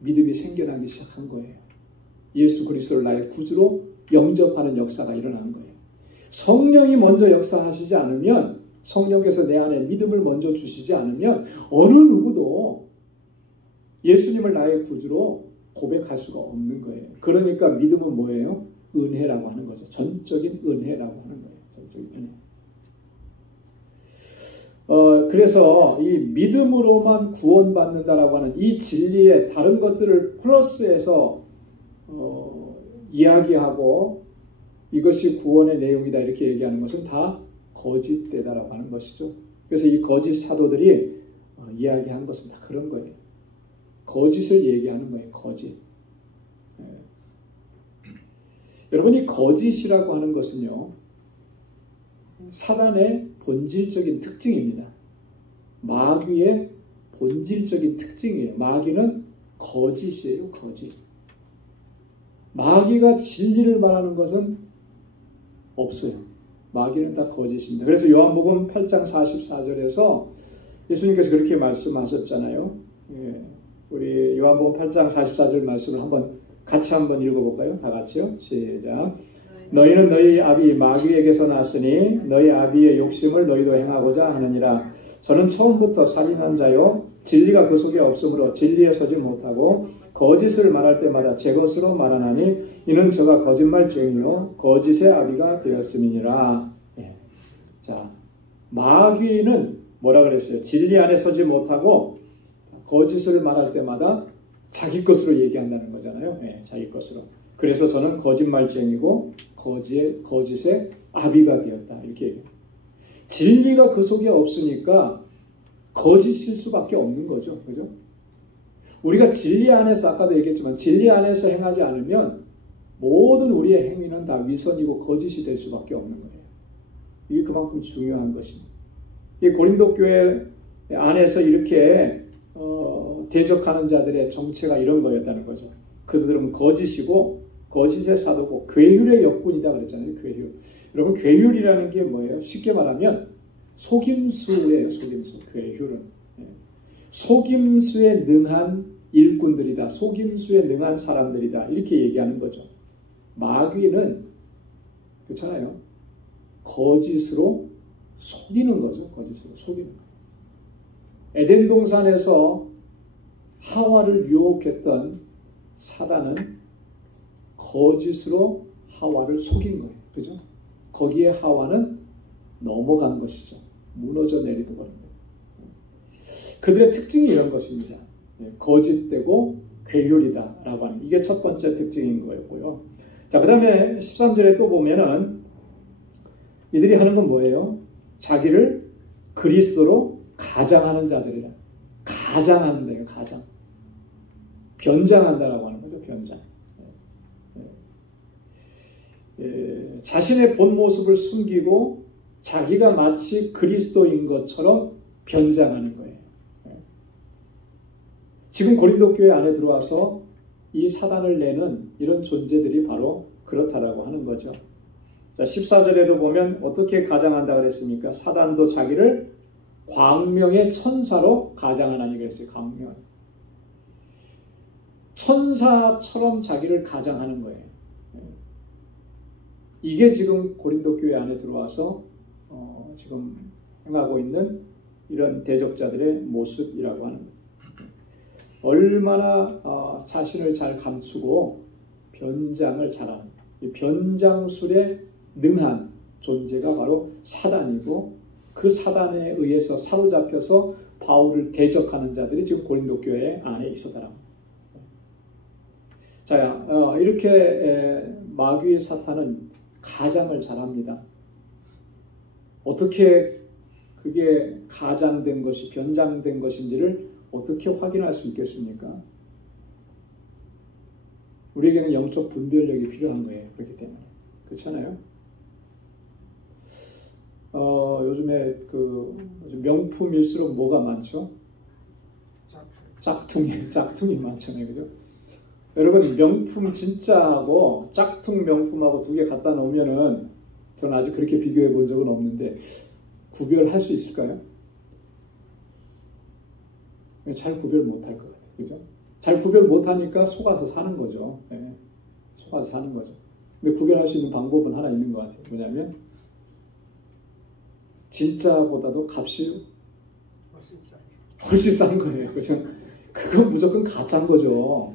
믿음이 생겨나기 시작한 거예요. 예수 그리스도를 나의 구주로 영접하는 역사가 일어난 거예요. 성령이 먼저 역사하시지 않으면 성령께서 내 안에 믿음을 먼저 주시지 않으면 어느 누구도 예수님을 나의 구주로 고백할 수가 없는 거예요. 그러니까 믿음은 뭐예요? 은혜라고 하는 거죠. 전적인 은혜라고 하는 거예요. 전적인 은혜. 그래서 이 믿음으로만 구원받는다라고 하는 이 진리에 다른 것들을 플러스해서 이야기하고 이것이 구원의 내용이다 이렇게 얘기하는 것은 다 거짓되다라고 하는 것이죠. 그래서 이 거짓 사도들이 이야기한 것은 다 그런 거예요. 거짓을 얘기하는 거예요. 거짓. 여러분 이 거짓이라고 하는 것은요. 사단의 본질적인 특징입니다. 마귀의 본질적인 특징이에요. 마귀는 거짓이에요. 거짓. 마귀가 진리를 말하는 것은 없어요. 마귀는 다 거짓입니다. 그래서 요한복음 8장 44절에서 예수님께서 그렇게 말씀하셨잖아요. 우리 요한복음 8장 44절 말씀을 같이 한번 읽어볼까요? 다 같이요. 시작. 너희는 너희 아비 마귀에게서 났으니 너희 아비의 욕심을 너희도 행하고자 하느니라. 저는 처음부터 살인한 자요 진리가 그 속에 없으므로 진리에 서지 못하고 거짓을 말할 때마다 제 것으로 말하나니 이는 저가 거짓말쟁이요 거짓의 아비가 되었음이니라. 자, 마귀는 뭐라 그랬어요? 진리 안에 서지 못하고 거짓을 말할 때마다 자기 것으로 얘기한다는 거잖아요. 자기 것으로. 그래서 저는 거짓말쟁이고 거짓의 아비가 되었다. 이렇게 얘기해요. 진리가 그 속에 없으니까 거짓일 수밖에 없는 거죠. 그죠? 우리가 진리 안에서 아까도 얘기했지만 진리 안에서 행하지 않으면 모든 우리의 행위는 다 위선이고 거짓이 될 수밖에 없는 거예요. 이게 그만큼 중요한 것입니다. 이 고린도 교회 안에서 이렇게 대적하는 자들의 정체가 이런 거였다는 거죠. 그들은 거짓이고 거짓의 사도고 괴율의 역군이다 그랬잖아요. 괴율. 여러분 괴율이라는 게 뭐예요? 쉽게 말하면 속임수예요. 속임수. 괴율은. 속임수에 능한 일꾼들이다. 속임수에 능한 사람들이다. 이렇게 얘기하는 거죠. 마귀는 그렇잖아요. 거짓으로 속이는 거죠. 거짓으로 속이는 거예요. 에덴 동산에서 하와를 유혹했던 사단은 거짓으로 하와를 속인 거예요. 그죠? 거기에 하와는 넘어간 것이죠. 무너져 내리고 버린 거예요. 그들의 특징이 이런 것입니다. 거짓되고 괴율이다라고 하는 이게 첫 번째 특징인 거였고요. 자, 그 다음에 13절에 또 보면은 이들이 하는 건 뭐예요? 자기를 그리스도로 가장하는 자들이라. 가장한대요. 가장. 변장한다라고 하는 거죠. 변장. 자신의 본 모습을 숨기고 자기가 마치 그리스도인 것처럼 변장하는 거예요. 지금 고린도 교회 안에 들어와서 이 사단을 내는 이런 존재들이 바로 그렇다라고 하는 거죠. 자, 14절에도 보면 어떻게 가장한다 그랬습니까? 사단도 자기를 광명의 천사로 가장하나니 그랬어요. 광명. 천사처럼 자기를 가장하는 거예요. 이게 지금 고린도 교회 안에 들어와서 지금 행하고 있는 이런 대적자들의 모습이라고 하는 거예요. 얼마나 자신을 잘 감추고 변장을 잘하는, 이 변장술에 능한 존재가 바로 사단이고, 그 사단에 의해서 사로잡혀서 바울을 대적하는 자들이 지금 고린도 교회 안에 있었다라고. 자, 이렇게 마귀의 사탄은 가장을 잘합니다. 어떻게 그게 가장된 것이 변장된 것인지를 어떻게 확인할 수 있겠습니까? 우리에게는 영적 분별력이 필요한 거예요. 그렇기 때문에. 그렇잖아요? 요즘에 명품일수록 뭐가 많죠? 짝퉁이 많잖아요. 그죠? 여러분, 명품 진짜하고 짝퉁 명품하고 두 개 갖다 놓으면은, 저는 아직 그렇게 비교해 본 적은 없는데, 구별할 수 있을까요? 잘 구별 못할 것 같아요. 그죠? 잘 구별 못하니까 속아서 사는 거죠. 네. 속아서 사는 거죠. 근데 구별할 수 있는 방법은 하나 있는 것 같아요. 뭐냐면, 진짜보다도 값이 훨씬 싼 거예요. 그죠? 그건 무조건 가짜인 거죠.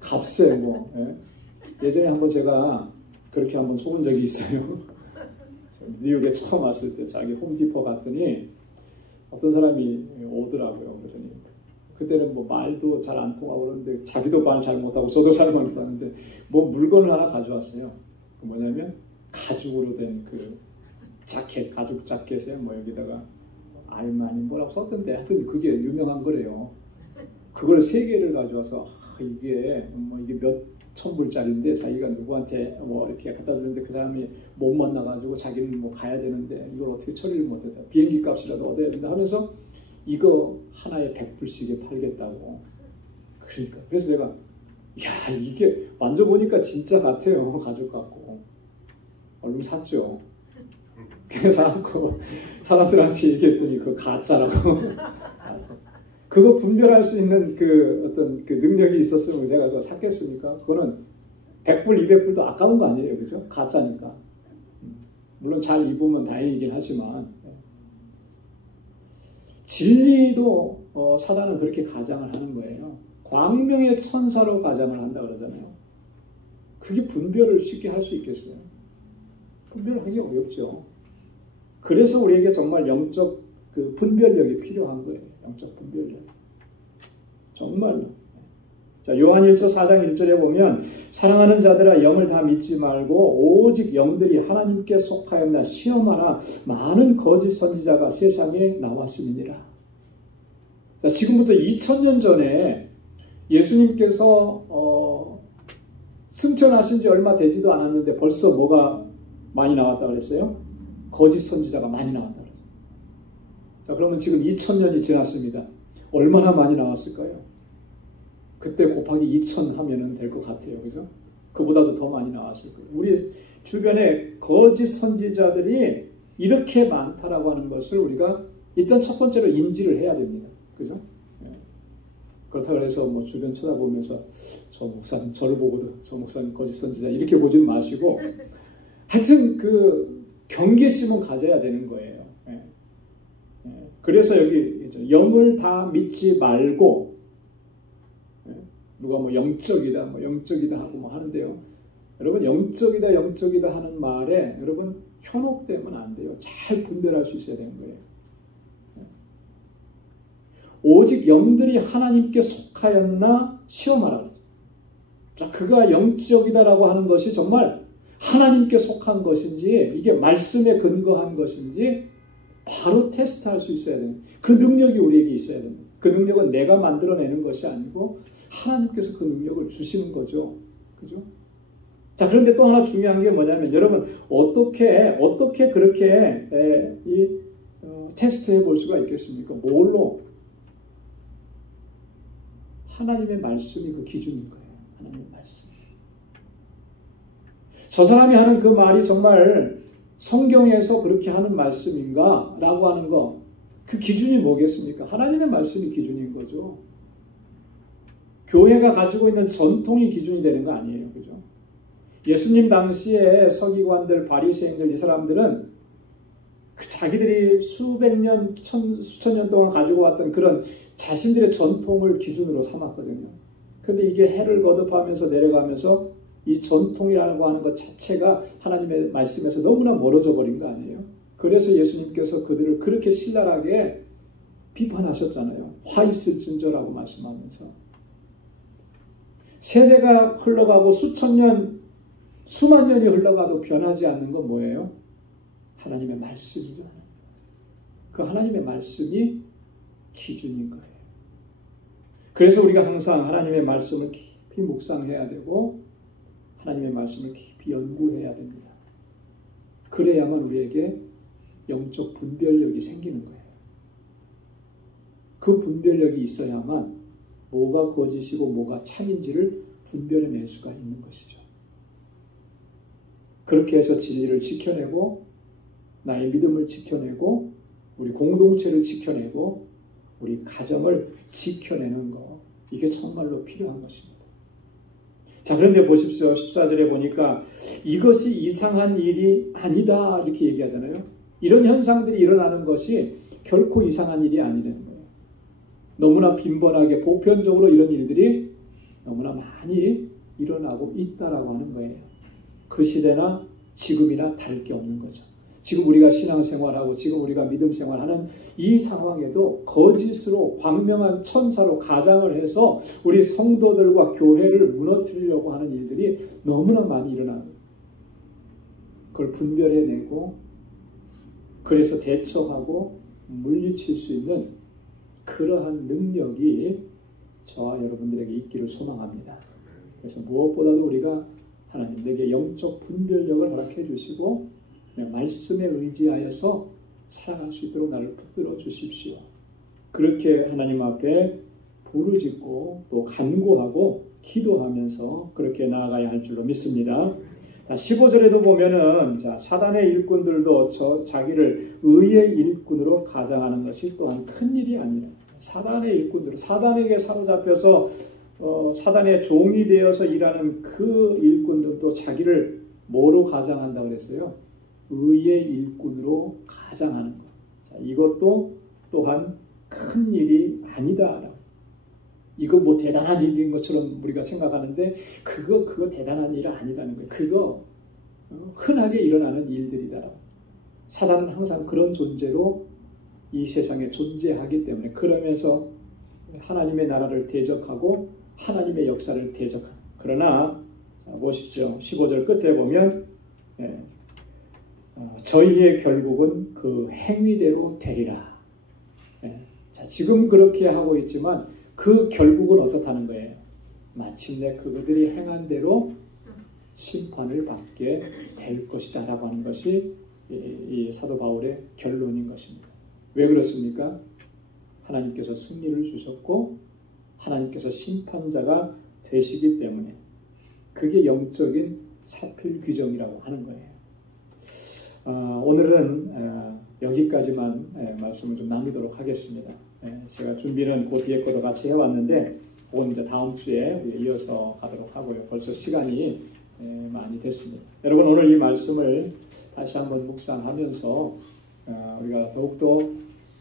값에 뭐. 예. 예전에 한번 제가 그렇게 한번 속은 적이 있어요. 뉴욕에 처음 왔을 때 자기 홈디포 갔더니 어떤 사람이 오더라고요. 그러더니 그때는 뭐 말도 잘 안 통하고 그러는데 자기도 말 잘 못하고 저도 잘 못하는데 뭐 물건을 하나 가져왔어요. 뭐냐면 가죽으로 된 그 자켓, 가죽 자켓에 뭐 여기다가 알마니 뭐라고 썼던데 하여튼 그게 유명한 거래요. 그걸 3개를 가져와서 이게 몇 천불짜리인데 자기가 누구한테 뭐 이렇게 갖다 주는데 그 사람이 못 만나가지고 자기는 뭐 가야 되는데 이걸 어떻게 처리를 못했다. 비행기 값이라도 얻어야 된다 하면서 이거 하나에 100불씩에 팔겠다고. 그러니까 그래서 내가 야 이게 만져보니까 진짜 같아요. 가죽 같고. 얼른 샀죠. 그래서 사람들한테 얘기했더니 그거 가짜라고. 그거 분별할 수 있는 그 어떤 그 능력이 있었으면 제가 그거 샀겠습니까? 그거는 100불, 200불도 아까운 거 아니에요. 그죠? 가짜니까. 물론 잘 입으면 다행이긴 하지만. 진리도 사단은 그렇게 가장을 하는 거예요. 광명의 천사로 가장을 한다 그러잖아요. 그게 분별을 쉽게 할 수 있겠어요? 분별하기 어렵죠. 그래서 우리에게 정말 영적 그 분별력이 필요한 거예요. 영적 분별력. 정말로. 자, 요한일서 4장 1절에 보면 사랑하는 자들아 영을 다 믿지 말고 오직 영들이 하나님께 속하였나 시험하나 많은 거짓 선지자가 세상에 나왔음이니라. 자, 지금부터 2000년 전에 예수님께서 승천하신 지 얼마 되지도 않았는데 벌써 뭐가 많이 나왔다 그랬어요? 거짓 선지자가 많이 나왔다 그랬어요. 자, 그러면 지금 2000년이 지났습니다. 얼마나 많이 나왔을까요? 그때 곱하기 2000 하면은 될 것 같아요. 그죠? 그보다도 더 많이 나왔을 거예요. 우리 주변에 거짓 선지자들이 이렇게 많다라고 하는 것을 우리가 일단 첫 번째로 인지를 해야 됩니다. 그죠? 예. 그렇다고 해서 뭐 주변 쳐다보면서 저 목사님 저를 보고도 저 목사님 거짓 선지자 이렇게 보지 마시고 하여튼 그 경계심은 가져야 되는 거예요. 예. 예. 그래서 여기 영을 다 믿지 말고 누가 뭐 영적이다 하고 뭐 하는데요. 여러분 영적이다 하는 말에 여러분 현혹되면 안 돼요. 잘 분별할 수 있어야 되는 거예요. 오직 영들이 하나님께 속하였나 시험하라. 자, 그가 영적이다라고 하는 것이 정말 하나님께 속한 것인지 이게 말씀에 근거한 것인지 바로 테스트할 수 있어야 돼요. 그 능력이 우리에게 있어야 됩니다. 그 능력은 내가 만들어내는 것이 아니고 하나님께서 그 능력을 주시는 거죠. 그죠? 자, 그런데 또 하나 중요한 게 뭐냐면 여러분 어떻게 그렇게 테스트해 볼 수가 있겠습니까? 뭘로? 하나님의 말씀이 그 기준인 거예요. 하나님의 말씀. 저 사람이 하는 그 말이 정말 성경에서 그렇게 하는 말씀인가? 라고 하는 거. 그 기준이 뭐겠습니까? 하나님의 말씀이 기준인 거죠. 교회가 가지고 있는 전통이 기준이 되는 거 아니에요. 그죠? 예수님 당시에 서기관들, 바리새인들 이 사람들은 자기들이 수백 년, 수천 년 동안 가지고 왔던 그런 자신들의 전통을 기준으로 삼았거든요. 근데 이게 해를 거듭하면서 내려가면서 이 전통이라고 하는 것 자체가 하나님의 말씀에서 너무나 멀어져 버린 거 아니에요? 그래서 예수님께서 그들을 그렇게 신랄하게 비판하셨잖아요. 화 있을진저라고 말씀하면서. 세대가 흘러가고 수천 년, 수만 년이 흘러가도 변하지 않는 건 뭐예요? 하나님의 말씀이죠. 그 하나님의 말씀이 기준인 거예요. 그래서 우리가 항상 하나님의 말씀을 깊이 묵상해야 되고 하나님의 말씀을 깊이 연구해야 됩니다. 그래야만 우리에게 영적 분별력이 생기는 거예요. 그 분별력이 있어야만 뭐가 거짓이고 뭐가 참인지를 분별해낼 수가 있는 것이죠. 그렇게 해서 진리를 지켜내고 나의 믿음을 지켜내고 우리 공동체를 지켜내고 우리 가정을 지켜내는 것, 이게 정말로 필요한 것입니다. 자, 그런데 보십시오. 14절에 보니까 이것이 이상한 일이 아니다 이렇게 얘기하잖아요. 이런 현상들이 일어나는 것이 결코 이상한 일이 아니라는 거예요. 너무나 빈번하게 보편적으로 이런 일들이 너무나 많이 일어나고 있다라고 하는 거예요. 그 시대나 지금이나 다를 게 없는 거죠. 지금 우리가 신앙생활하고 지금 우리가 믿음생활하는 이 상황에도 거짓으로 광명한 천사로 가장을 해서 우리 성도들과 교회를 무너뜨리려고 하는 일들이 너무나 많이 일어나는 거예요. 그걸 분별해내고 그래서 대처하고 물리칠 수 있는 그러한 능력이 저와 여러분들에게 있기를 소망합니다. 그래서 무엇보다도 우리가 하나님 내게 영적 분별력을 허락해 주시고 말씀에 의지하여서 살아갈 수 있도록 나를 붙들어 주십시오. 그렇게 하나님 앞에 부르짖고 또 간구하고 기도하면서 그렇게 나아가야 할 줄로 믿습니다. 자, 15절에도 보면은 사단의 일꾼들도 자기를 의의 일꾼으로 가장하는 것이 또한 큰 일이 아니라 사단의 일꾼들, 사단에게 사로잡혀서 사단의 종이 되어서 일하는 그 일꾼들도 자기를 뭐로 가장한다고 그랬어요? 의의 일꾼으로 가장하는 것. 자, 이것도 또한 큰 일이 아니다. 이거 뭐 대단한 일인 것처럼 우리가 생각하는데 그거 대단한 일은 아니라는 거예요. 그거 흔하게 일어나는 일들이다. 사단은 항상 그런 존재로 이 세상에 존재하기 때문에 그러면서 하나님의 나라를 대적하고 하나님의 역사를 대적하고 그러나 보십시오. 15절 끝에 보면 저희의 결국은 그 행위대로 되리라. 자, 지금 그렇게 하고 있지만 그 결국은 어떻다는 거예요? 마침내 그들이 행한 대로 심판을 받게 될 것이다 라고 하는 것이 이 사도 바울의 결론인 것입니다. 왜 그렇습니까? 하나님께서 승리를 주셨고 하나님께서 심판자가 되시기 때문에 그게 영적인 사필 규정이라고 하는 거예요. 오늘은 여기까지만 말씀을 좀 나누도록 하겠습니다. 제가 준비는 그 뒤에 거도 같이 해왔는데 그건 이제 다음 주에 이어서 가도록 하고요. 벌써 시간이 많이 됐습니다. 여러분 오늘 이 말씀을 다시 한번 묵상하면서 우리가 더욱더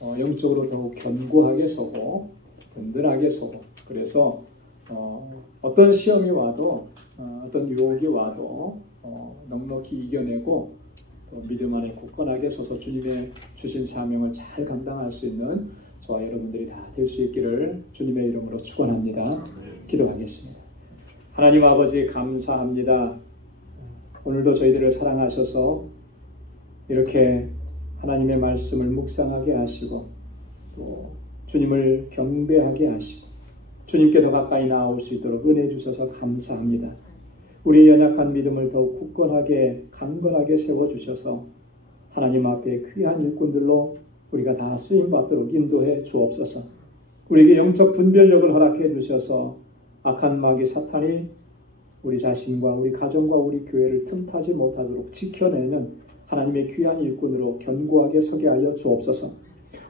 영적으로 더욱 견고하게 서고 든든하게 서고 그래서 어떤 시험이 와도 어떤 유혹이 와도 넉넉히 이겨내고 또 믿음 안에 굳건하게 서서 주님의 주신 사명을 잘 감당할 수 있는 저와 여러분들이 다 될 수 있기를 주님의 이름으로 축원합니다. 기도하겠습니다. 하나님 아버지 감사합니다. 오늘도 저희들을 사랑하셔서 이렇게 하나님의 말씀을 묵상하게 하시고 또 주님을 경배하게 하시고 주님께 더 가까이 나아올 수 있도록 은혜 주셔서 감사합니다. 우리의 연약한 믿음을 더욱 굳건하게 강건하게 세워주셔서 하나님 앞에 귀한 일꾼들로 우리가 다 쓰임받도록 인도해 주옵소서. 우리에게 영적 분별력을 허락해 주셔서 악한 마귀 사탄이 우리 자신과 우리 가정과 우리 교회를 틈타지 못하도록 지켜내는 하나님의 귀한 일꾼으로 견고하게 서게 하여 주옵소서.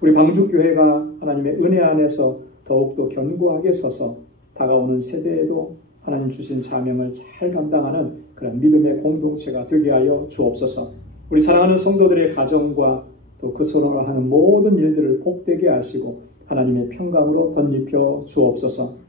우리 방주교회가 하나님의 은혜 안에서 더욱더 견고하게 서서 다가오는 세대에도 하나님 주신 사명을 잘 감당하는 그런 믿음의 공동체가 되게 하여 주옵소서. 우리 사랑하는 성도들의 가정과 또 그 손으로 하는 모든 일들을 복되게 하시고 하나님의 평강으로 덧입혀 주옵소서.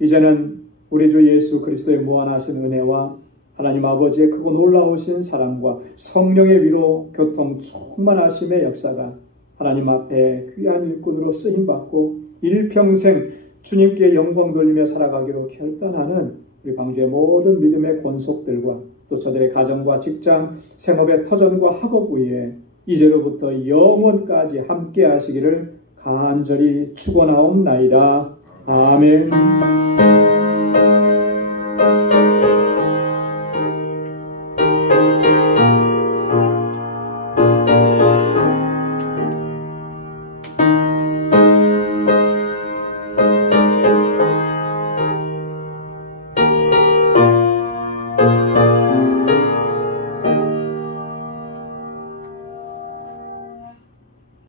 이제는 우리 주 예수 그리스도의 무한하신 은혜와 하나님 아버지의 크고 놀라우신 사랑과 성령의 위로 교통 충만하심의 역사가 하나님 앞에 귀한 일꾼으로 쓰임받고 일평생 주님께 영광 돌리며 살아가기로 결단하는 우리 방주의 모든 믿음의 권속들과 또 저들의 가정과 직장, 생업의 터전과 학업 위에 이제로부터 영원까지 함께 하시기를 간절히 축원하옵나이다. 아멘.